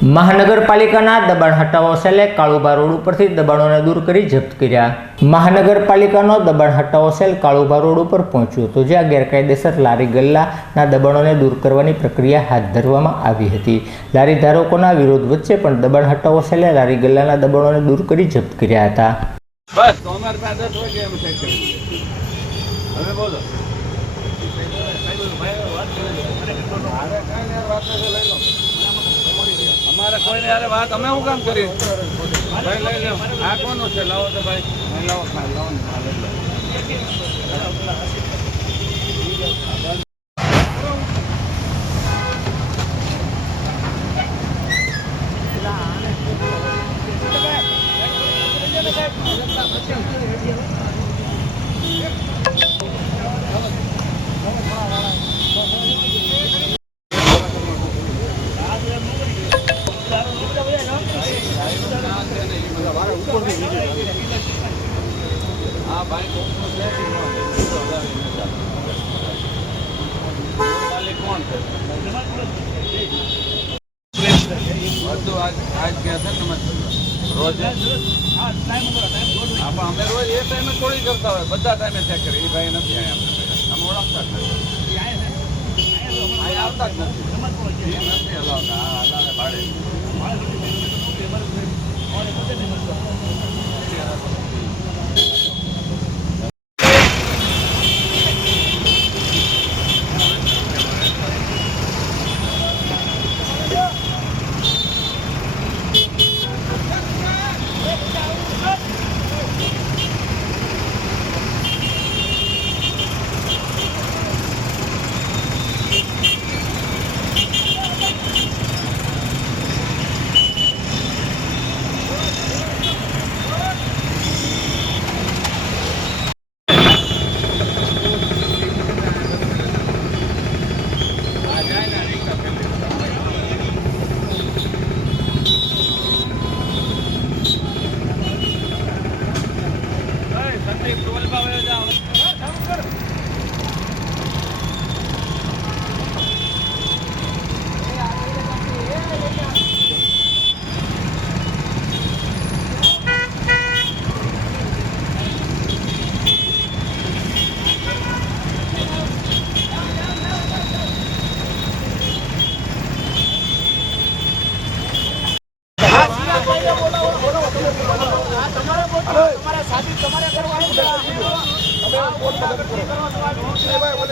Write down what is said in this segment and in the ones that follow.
મહાનગરપાલિકાના દબાણ હટાવો સેલે કાળુબા રોડ ઉપરથી દબાણોને દૂર કરી જપ્ત કર્યા. મહાનગરપાલિકાનો દબાણ હટાવો સેલ કાળુબા રોડ ઉપર પહોંચ્યો હતો, જ્યાં ગેરકાયદેસર લારી ગલ્લાના દબાણોને દૂર કરવાની પ્રક્રિયા હાથ ધરવામાં આવી હતી. લારી ધારકોના વિરોધ વચ્ચે પણ દબાણ હટાવો સેલે લારી ગલ્લાના દબાણોને દૂર કરી જપ્ત કર્યા હતા. બસ અમારી પાસે. હવે બોલો મારે કાંઈ નહીં, વાત નથી, લઈ લો. અમારે કોઈને હારે વાત અમે શું કામ કરીએ? ભાઈ લઈ લો આ કોનું છે? લાવો તો ભાઈ. ભાઈ લાવો હા, લાવો ને, હા, ભાઈ કોણ આજ આજ ગયા છે ને તમે રોજ અમે રોજ એ ટાઈમે થોડી કરતા હોય બધા ટાઈમે ચેક કરીએ એ ભાઈ નથી અહીંયા અમે ઓળખતા જ નથી આવતા જ નથી નથી હલાવતા ભાડે. 出ました。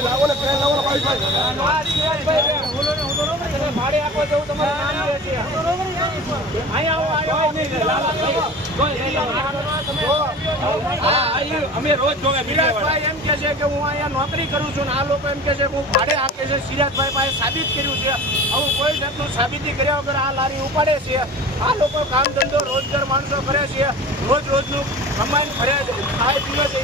લાવો ને લાવો ને ભાઈ ભાઈ અમે રોજ જોવે એમ કે છે કે હું અહીંયા નોકરી કરું છું ને આ લોકો એમ કે છે કે હું ભાડે આપે છે. સિરાજભાઈ પાસે સાબિત કર્યું છે. આવું કોઈ જાતનું સાબિતી કર્યા વગર આ લારી ઉપાડે છે. આ લોકો કામ ધંધો રોજગાર માણસો કરે છે. રોજ રોજનું કમાઈને ફરે છે. ખાય પીવે છે